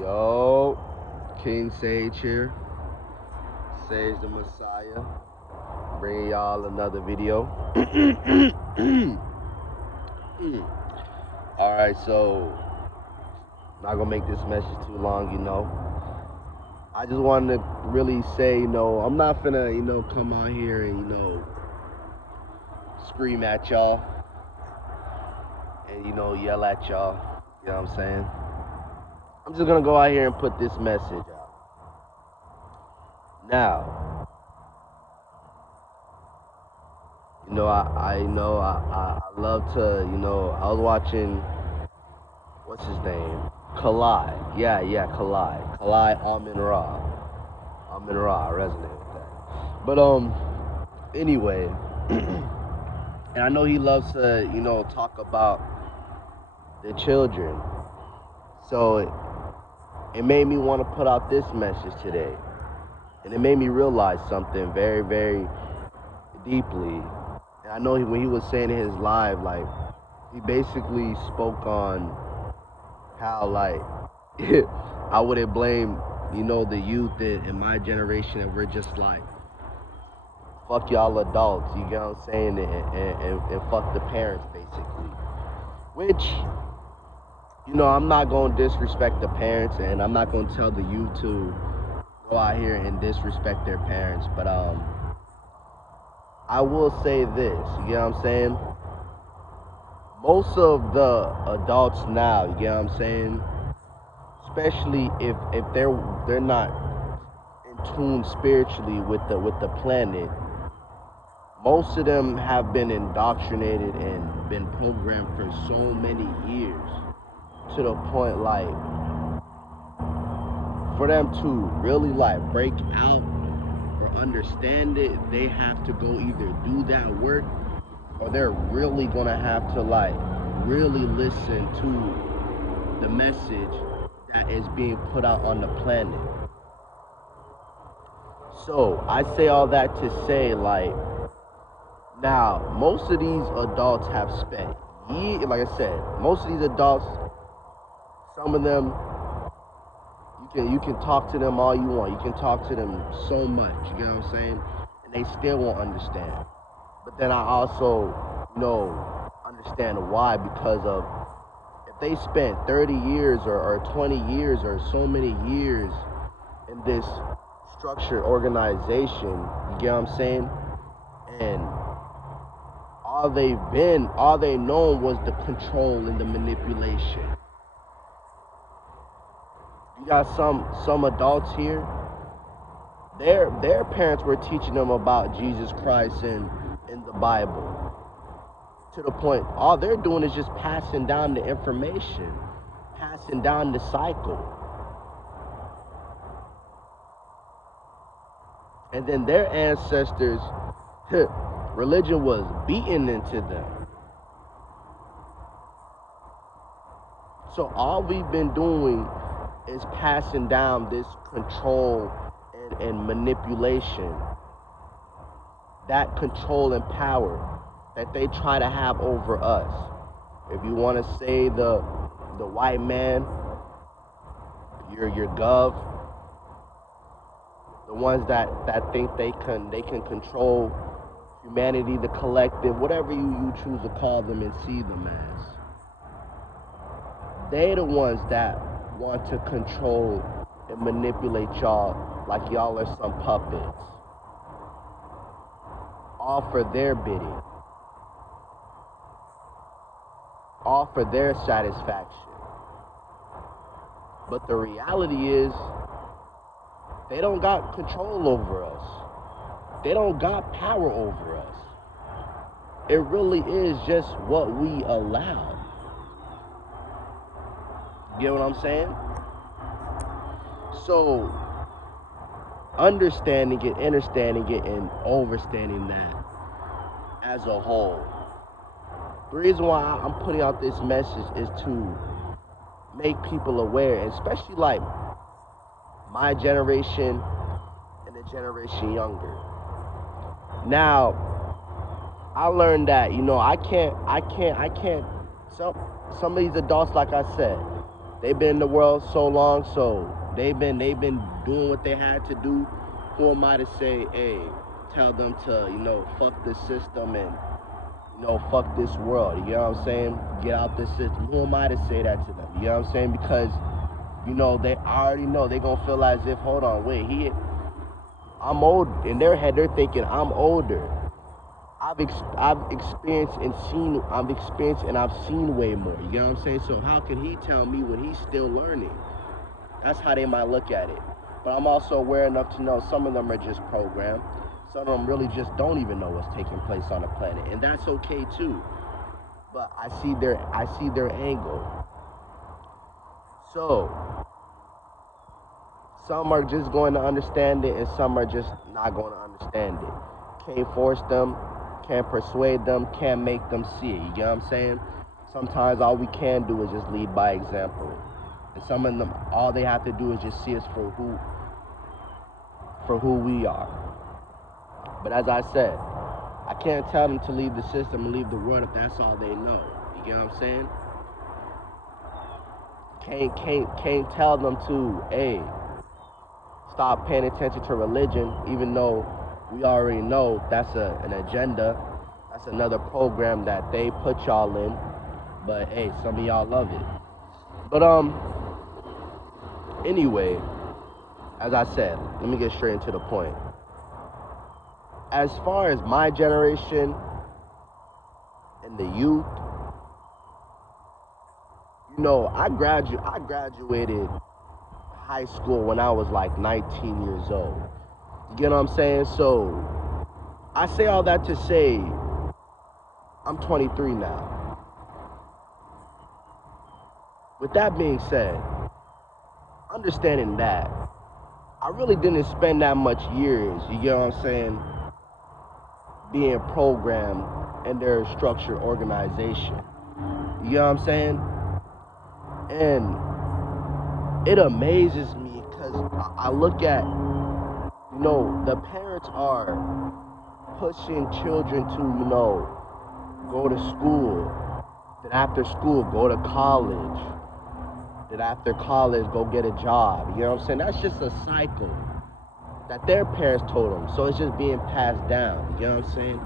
Yo, King Sage here, Sage the Messiah, bringing y'all another video. Alright, so, not gonna make this message too long. I just wanted to really say, I'm not finna, come on here and, scream at y'all and, yell at y'all. You know what I'm saying? I'm just gonna go out here and put this message out. Now, I love to, I was watching, what's his name? Kalai. Yeah, Kalai. Kalai Amin Ra. Amin Ra, I resonate with that. But, anyway, and I know he loves to, talk about the children. So it made me want to put out this message today. And it made me realize something very, very deeply. And I know when he was saying in his live, like, he basically spoke on how, like, I wouldn't blame, the youth in my generation, and we're just like, fuck y'all adults, you get what I'm saying, and fuck the parents, basically. Which, I'm not going to disrespect the parents, and I'm not going to tell the youth to go out here and disrespect their parents, but I will say this, you get what I'm saying? Most of the adults now, you get what I'm saying? Especially if they're not in tune spiritually with the planet, most of them have been indoctrinated and been programmed for so many years, to the point, like, for them to really, like, break out or understand it, they have to go either do that work, or they're really gonna have to, like, really listen to the message that is being put out on the planet. So I say all that to say, like, now most of these adults have spent years, like I said, most of these adults, some of them, you can talk to them all you want, you can talk to them so much, you get what I'm saying, and they still won't understand. But then I also, understand why, because of, if they spent 30 years or 20 years or so many years in this structured organization, you get what I'm saying, and all they known was the control and the manipulation. You got some adults here, their parents were teaching them about Jesus Christ and in the Bible, to the point all they're doing is just passing down the information, passing down the cycle. And then their ancestors, religion was beaten into them. So all we've been doing is passing down this control and manipulation, that control and power that they try to have over us. If you want to say the white man, your gov, the ones that think they can control humanity, the collective, whatever you choose to call them and see them as, they the ones that want to control and manipulate y'all like y'all are some puppets, all for their bidding, all for their satisfaction. But the reality is, they don't got control over us. They don't got power over us. It really is just what we allow. You get what I'm saying? So, understanding it, understanding it, and overstanding that as a whole. The reason why I'm putting out this message is to make people aware, and especially like my generation and the generation younger. Now, I learned that, I can't, some of these adults, like I said, They've been in the world so long, so they've been doing what they had to do. Who am I to say, hey, tell them to, fuck this system and, fuck this world. You know what I'm saying? Get out this system. Who am I to say that to them? You know what I'm saying? Because, they already know they gonna feel as if, hold on, wait, I'm old. In their head, they're thinking I'm older. I've experienced and seen. I've experienced and I've seen way more. You know what I'm saying? So how can he tell me when he's still learning? That's how they might look at it. But I'm also aware enough to know some of them are just programmed. Some of them really just don't even know what's taking place on the planet, and that's okay too. But I see their angle. So some are just going to understand it, and some are just not going to understand it. Can't force them, can't persuade them, can't make them see it. You know what I'm saying? Sometimes all we can do is just lead by example. And some of them, all they have to do is just see us for who we are. But as I said, I can't tell them to leave the system and leave the world if that's all they know. You get what I'm saying? Can't tell them to, hey, stop paying attention to religion, even though we already know that's an agenda. That's another program that they put y'all in. But hey, some of y'all love it. But anyway, as I said, let me get straight into the point. As far as my generation and the youth, I graduated high school when I was like 19 years old. You get what I'm saying? So I say all that to say I'm 23 now. With that being said, understanding that, I really didn't spend that much years, you get what I'm saying, being programmed in their structured organization. You get what I'm saying? And it amazes me because I look at, the parents are pushing children to, go to school. Then after school, go to college. Then after college, go get a job. You know what I'm saying? That's just a cycle that their parents told them. So it's just being passed down. You know what I'm saying?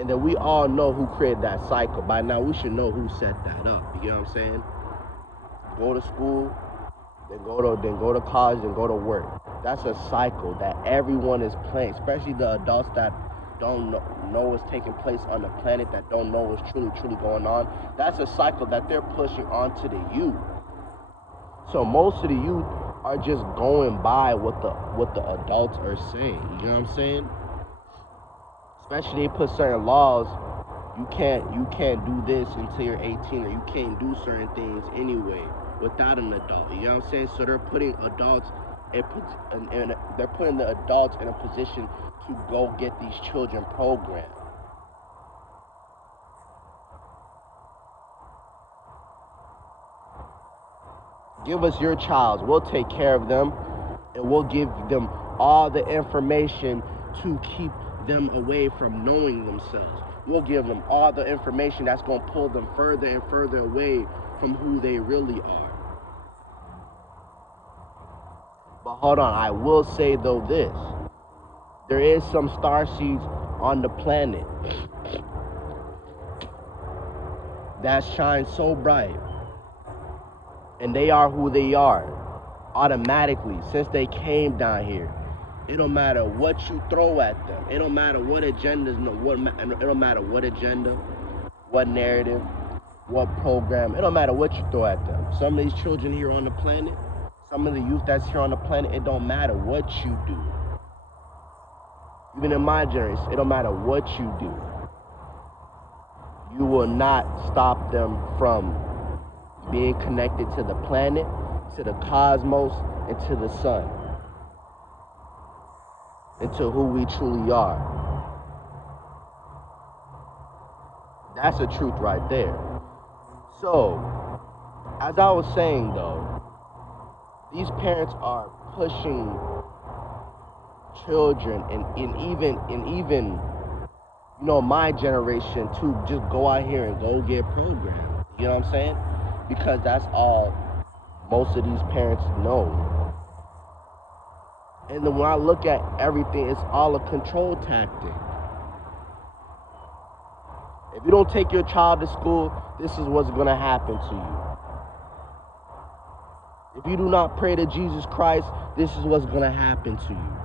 And then we all know who created that cycle. By now, we should know who set that up. You know what I'm saying? Go to school, then go to college, then go to work. That's a cycle that everyone is playing, especially the adults that don't know what's taking place on the planet, that don't know what's truly going on. That's a cycle that they're pushing onto the youth. So most of the youth are just going by what the adults are saying. You know what I'm saying? Especially they put certain laws. You can't do this until you're 18, or you can't do certain things anyway without an adult. You know what I'm saying? So they're putting adults and they're putting the adults in a position to go get these children programmed. Give us your child. We'll take care of them, and we'll give them all the information to keep them away from knowing themselves. We'll give them all the information that's going to pull them further and further away from who they really are. But hold on, I will say though this. There is some star seeds on the planet that shine so bright, and they are who they are automatically since they came down here. It don't matter what you throw at them. It don't matter what agendas. It don't matter what agenda, what narrative, what program. It don't matter what you throw at them. Some of these children here on the planet, some of the youth that's here on the planet, it don't matter what you do. Even in my generation, it don't matter what you do. You will not stop them from being connected to the planet, to the cosmos, and to the sun, and to who we truly are. That's the truth right there. So, as I was saying though, these parents are pushing children and even my generation to just go out here and go get programmed. You know what I'm saying? Because that's all Most of these parents know. And then when I look at everything, it's all a control tactic. If you don't take your child to school, this is what's going to happen to you. If you do not pray to Jesus Christ, this is what's going to happen to you.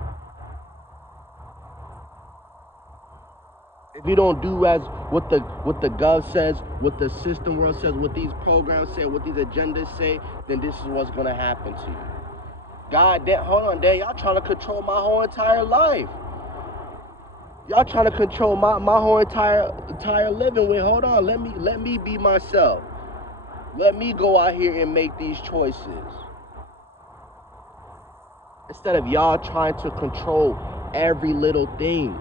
If you don't do as what the gov says, what the system world says, what these programs say, what these agendas say, then this is what's going to happen to you. God, hold on, Dad, y'all trying to control my whole entire life. Y'all trying to control my whole entire living. Wait, hold on, let me be myself. Let me go out here and make these choices. Instead of y'all trying to control every little thing.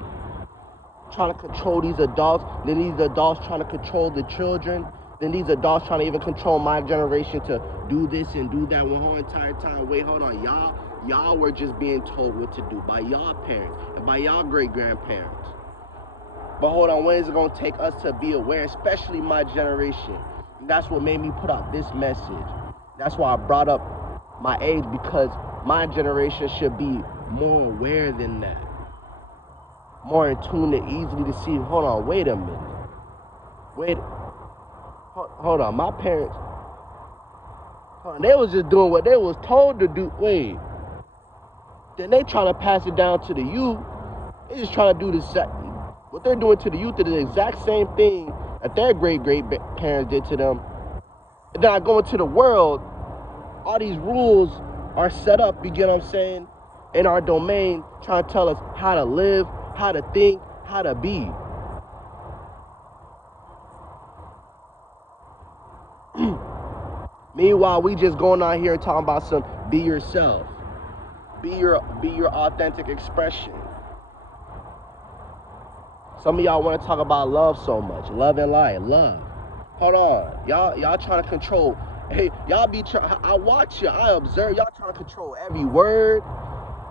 Trying to control these adults, then these adults trying to control the children, then these adults trying to even control my generation to do this and do that one whole entire time. Wait, hold on, y'all were just being told what to do by y'all parents and by y'all great-grandparents. But hold on, when is it going to take us to be aware, especially my generation? And that's what made me put out this message. That's why I brought up my age, because my generation should be more aware than that. More in tune to easily to see, hold on, wait a minute. Hold on, my parents, they was just doing what they was told to do. Wait. Then they trying to pass it down to the youth. They just trying to do what they're doing to the youth is the exact same thing that their great-great-parents did to them. And then I go into the world, all these rules are set up, you get what I'm saying, in our domain, trying to tell us how to live, how to think, how to be. Meanwhile, we just going out here and talking about some be yourself. Be your authentic expression. Some of y'all want to talk about love so much. Love and light. Love. Hold on. Y'all trying to control. Hey, y'all be I watch you. I observe. Y'all trying to control every word,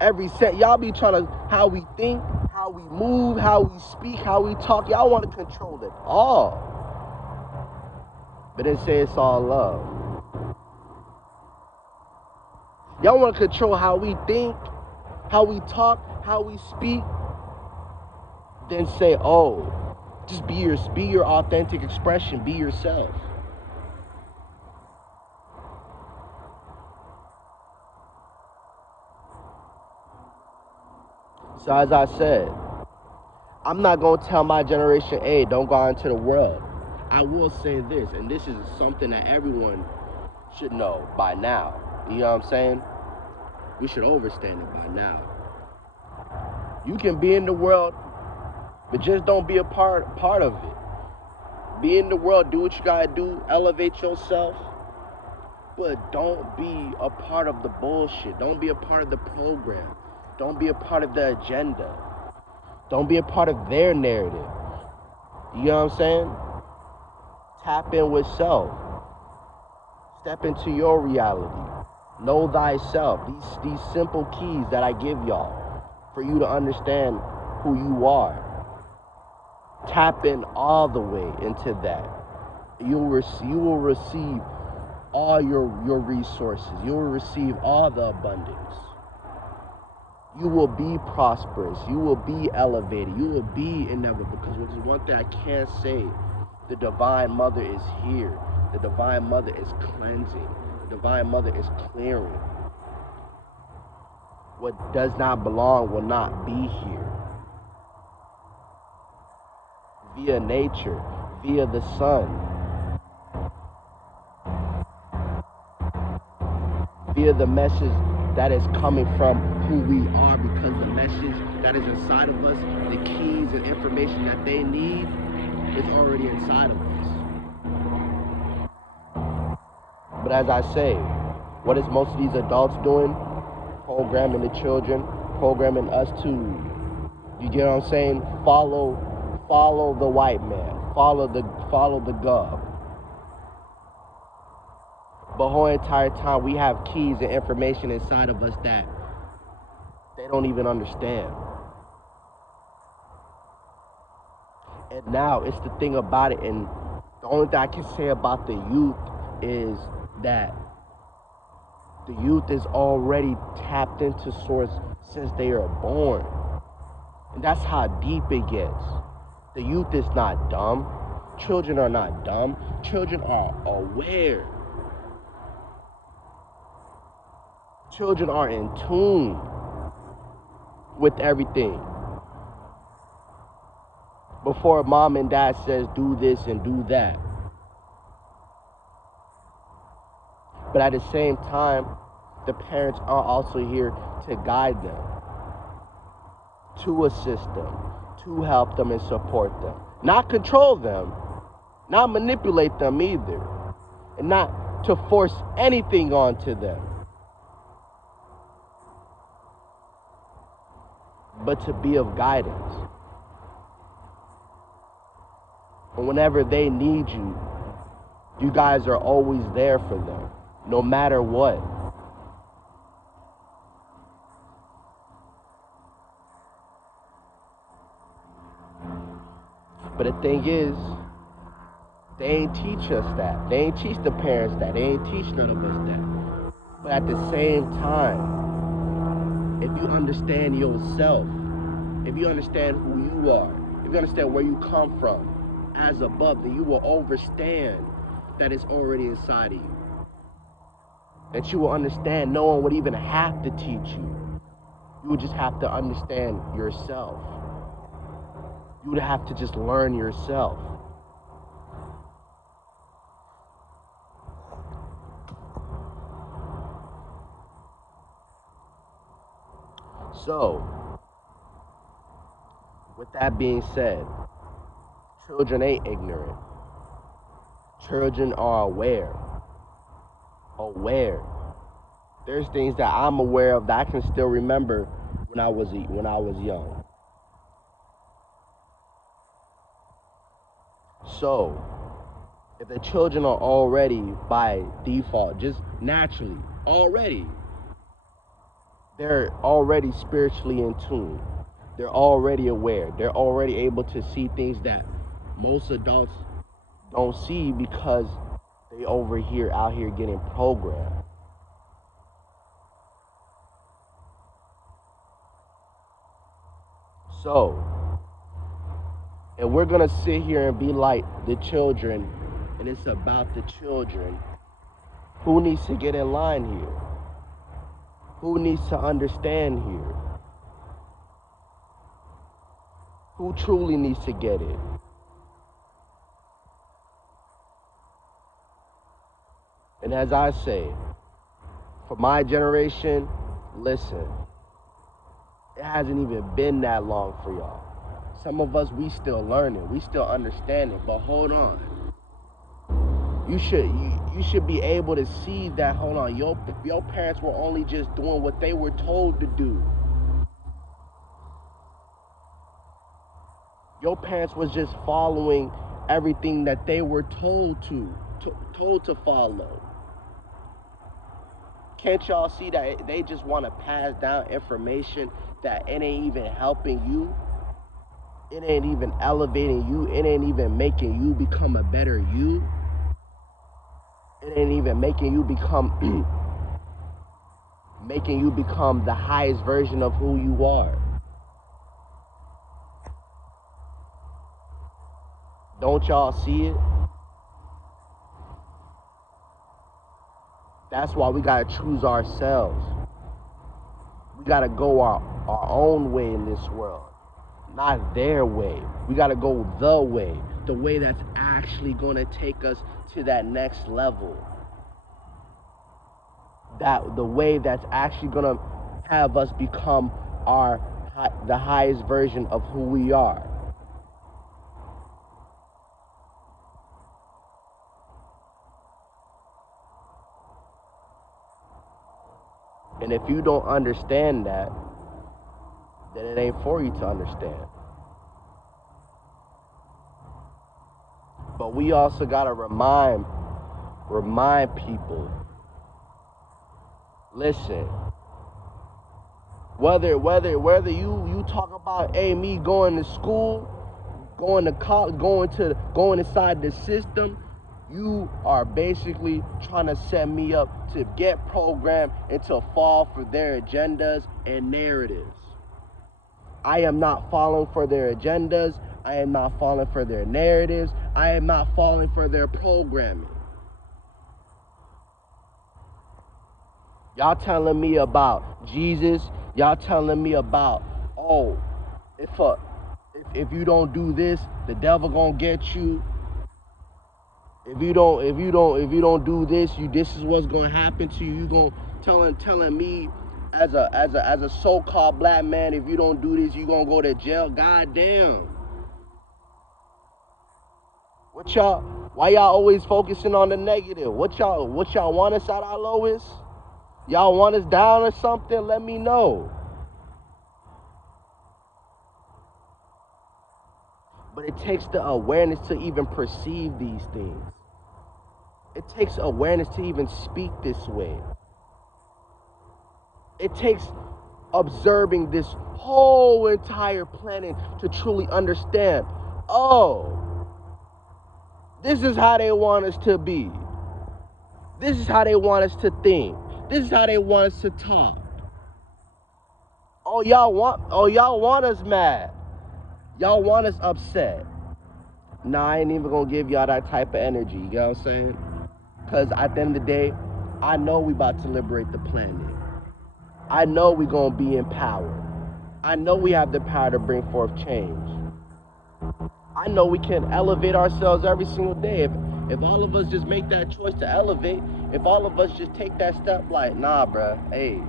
every set. Y'all be trying to, how we think, how we move, how we speak, how we talk. Y'all want to control it all. But then say it's all love. Y'all want to control how we think, how we talk, how we speak. Then say, oh, just be your authentic expression. Be yourself. So as I said, I'm not going to tell my generation, hey, don't go out into the world. I will say this, and this is something that everyone should know by now. You know what I'm saying? We should understand it by now. You can be in the world, but just don't be a part of it. Be in the world, do what you gotta do, elevate yourself, but don't be a part of the bullshit. Don't be a part of the program. Don't be a part of the agenda. Don't be a part of their narrative. You know what I'm saying? Tap in with self. Step into your reality. Know thyself. These simple keys that I give y'all for you to understand who you are. Tap in all the way into that. You will receive all your resources. You will receive all the abundance. You will be prosperous. You will be elevated. You will be inevitable. Because there's one thing I can't say. The Divine Mother is here. The Divine Mother is cleansing. The Divine Mother is clearing. What does not belong will not be here. Via nature, via the sun, via the message that is coming from who we are, because the message that is inside of us, the keys and information that they need is already inside of us. But as I say, what is most of these adults doing? Programming the children, programming us to, you get what I'm saying? Follow the white man, follow the gov. But the whole entire time we have keys and information inside of us that they don't even understand. And now it's the thing about it, and the only thing I can say about the youth is that The youth is already tapped into source since they are born. And that's how deep it gets. The youth is not dumb. Children are not dumb. Children are aware. Children are in tune with everything. Before mom and dad says do this and do that. But at the same time, the parents are also here to guide them, to assist them, to help them and support them. Not control them, not manipulate them either, and not to force anything onto them, but to be of guidance. And whenever they need you, you guys are always there for them, no matter what. But the thing is, they ain't teach us that. They ain't teach the parents that. They ain't teach none of us that. But at the same time, if you understand yourself, if you understand who you are, if you understand where you come from as above, then you will understand that it's already inside of you. That you will understand no one would even have to teach you. You would just have to understand yourself. You would have to just learn yourself. So, with that being said, children ain't ignorant. Children are aware. Aware. There's things that I'm aware of that I can still remember when I was young. So, if the children are already by default, just naturally, they're already spiritually in tune. They're already aware. They're already able to see things that most adults don't see because they out here getting programmed. So, and we're gonna sit here and be like the children, and it's about the children. Who needs to get in line here? Who needs to understand here? Who truly needs to get it? And as I say, for my generation, listen, it hasn't even been that long for y'all. Some of us, we still learning, we still understanding, but hold on. You should be able to see that, hold on, your parents were only just doing what they were told to do. Your parents was just following everything that they were told to follow. Can't y'all see that they just want to pass down information that it ain't even helping you? It ain't even elevating you. It ain't even making you become a better you. It ain't even making you become the highest version of who you are. Don't y'all see it? That's why we gotta choose ourselves. We gotta go our own way in this world, not their way. We gotta go the way that's actually gonna take us to that next level. The way that's actually gonna have us become the highest version of who we are. And if you don't understand that, then it ain't for you to understand. But we also gotta remind people. Listen. Whether you talk about, hey, me going to school, going to college, going inside the system, You are basically trying to set me up to get programmed and to fall for their agendas and narratives. I am not falling for their agendas. I am not falling for their narratives. I am not falling for their programming. Y'all telling me about Jesus. Y'all telling me about, oh, if you don't do this, the devil gonna get you. If you don't do this, this is what's gonna happen to you. You gonna telling me as a so-called black man, if you don't do this, you gonna go to jail. God damn. Why y'all always focusing on the negative? What y'all want us at our lowest? Y'all want us down or something? Let me know. But it takes the awareness to even perceive these things. It takes awareness to even speak this way. It takes observing this whole entire planet to truly understand, oh, this is how they want us to be. This is how they want us to think. This is how they want us to talk. Oh, y'all want us mad. Y'all want us upset. Nah, I ain't even gonna give y'all that type of energy, you know what I'm saying? Because at the end of the day, I know we about to liberate the planet. I know we gonna be empowered. I know we have the power to bring forth change. I know we can elevate ourselves every single day. If all of us just make that choice to elevate, if all of us just take that step, like, nah, bruh, hey,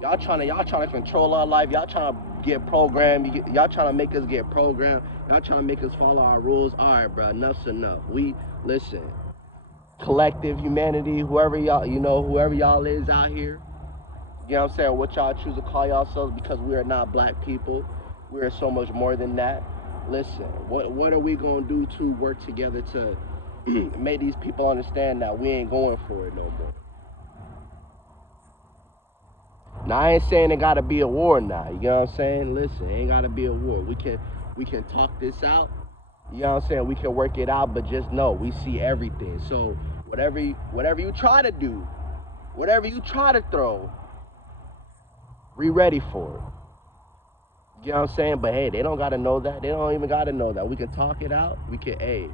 y'all trying to control our life. Y'all trying to get programmed. Y'all trying to make us get programmed. Y'all trying to make us follow our rules. All right, bruh, enough's enough. We listen. Collective humanity, whoever y'all is out here. You know what I'm saying? What y'all choose to call yourselves, because we are not black people. We are so much more than that. Listen, what are we going to do to work together to make these people understand that we ain't going for it no more? Now, I ain't saying it got to be a war now. You know what I'm saying? Listen, it ain't got to be a war. We can talk this out. You know what I'm saying? We can work it out, but just know we see everything. So whatever you try to do, whatever you try to throw, be ready for it. You know what I'm saying? But hey, they don't gotta know that. They don't even gotta know that. We can talk it out. We can, hey,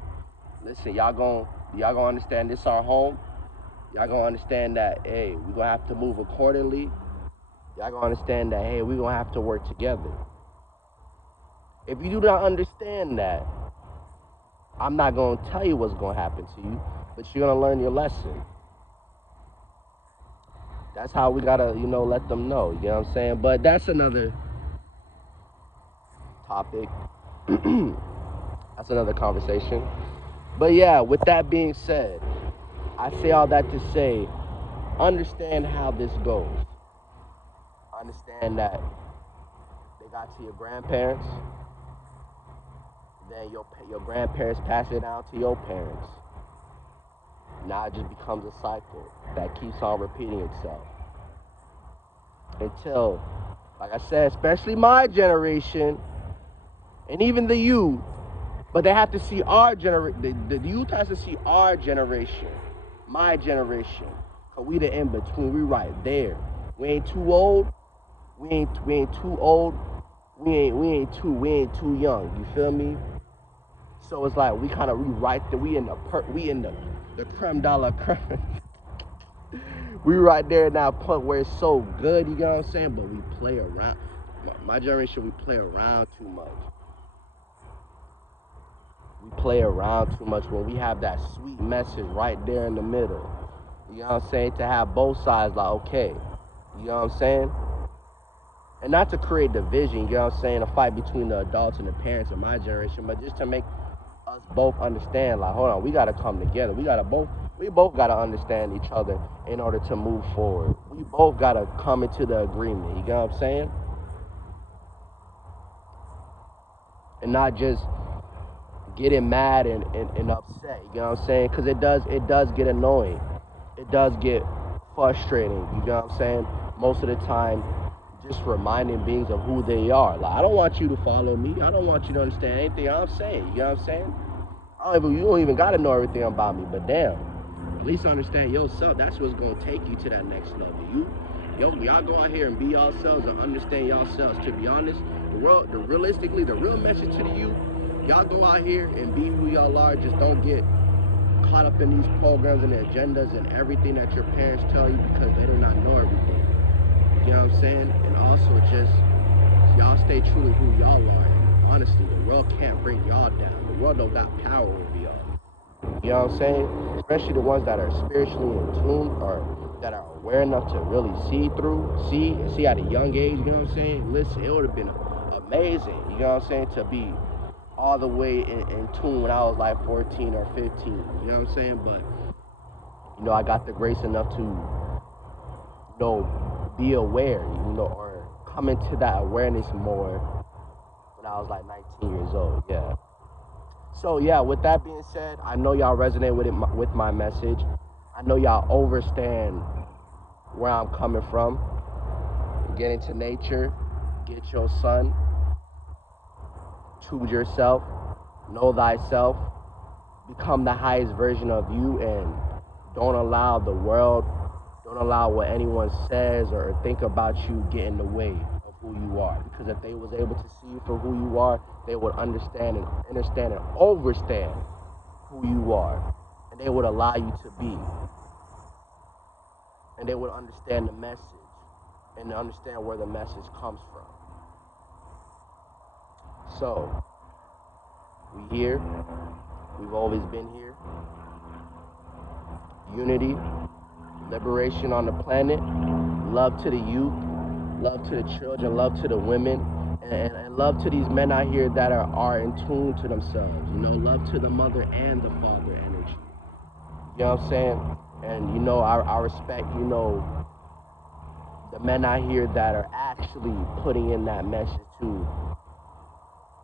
listen, y'all gonna understand this our home. Y'all gonna understand that, hey, we gonna have to move accordingly. Y'all gonna understand that, hey, we gonna have to work together. If you do not understand that, I'm not gonna tell you what's gonna happen to you, but you're gonna learn your lesson. That's how we gotta, let them know. You know what I'm saying? But that's another topic. That's another conversation. But yeah, with that being said, I say all that to say, understand how this goes. Understand that they got to your grandparents, then your grandparents pass it down to your parents. Now it just becomes a cycle that keeps on repeating itself. Until, like I said, especially my generation, and even the youth, but they have to see our generation. The youth has to see our generation, my generation. Cause we the in between. We right there. We ain't too old. We ain't too old. We ain't too young. You feel me? So it's like we kind of right there. We in the creme de la creme. We right there in that point where it's so good. You know what I'm saying? But we play around. My generation, we play around too much. We play around too much when we have that sweet message right there in the middle. You know what I'm saying? To have both sides like, okay. You know what I'm saying? And not to create division, you know what I'm saying? A fight between the adults and the parents of my generation, but just to make us both understand, like, hold on, we got to come together. We both got to understand each other in order to move forward. We both got to come into the agreement. You know what I'm saying? And not just getting mad and upset. You know what I'm saying? Because it does get annoying. It does get frustrating. You know what I'm saying? Most of the time, just reminding beings of who they are. Like, I don't want you to follow me. I don't want you to understand anything I'm saying. You know what I'm saying? You don't even gotta know everything about me, but damn, at least understand yourself. That's what's gonna take you to that next level. Y'all go out here and be yourselves and understand yourselves. To be honest, realistically, the real message to the youth, y'all go out here and be who y'all are. Just don't get caught up in these programs and agendas and everything that your parents tell you because they do not know everything. You know what I'm saying? And also just y'all stay true to who y'all are. And honestly, the world can't bring y'all down. The world don't got power over y'all. You know what I'm saying? Especially the ones that are spiritually in tune or that are aware enough to really see at a young age, you know what I'm saying? Listen, it would have been amazing, you know what I'm saying, to be all the way in tune when I was like 14 or 15, you know what I'm saying? But, you know, I got the grace enough to, you know, be aware, you know, or come into that awareness more when I was like 19 years old, yeah. So yeah, with that being said, I know y'all resonate with my message. I know y'all understand where I'm coming from. Get into nature, get your sun, choose yourself, know thyself, become the highest version of you, and don't allow the world, don't allow what anyone says or think about you get in the way of who you are. Because if they was able to see you for who you are, they would understand and overstand who you are, and they would allow you to be, and they would understand the message and understand where the message comes from. So we here, we've always been here. Unity, liberation on the planet, love to the youth, love to the children, love to the women, and love to these men out here that are in tune to themselves. You know, love to the mother and the father energy. You know what I'm saying? And, you know, I respect, you know, the men out here that are actually putting in that message to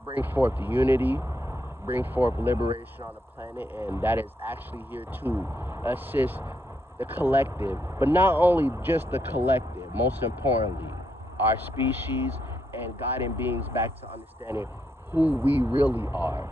bring forth the unity, bring forth liberation on the planet, and that is actually here to assist the collective, but not only just the collective, most importantly, our species, and guiding beings back to understanding who we really are.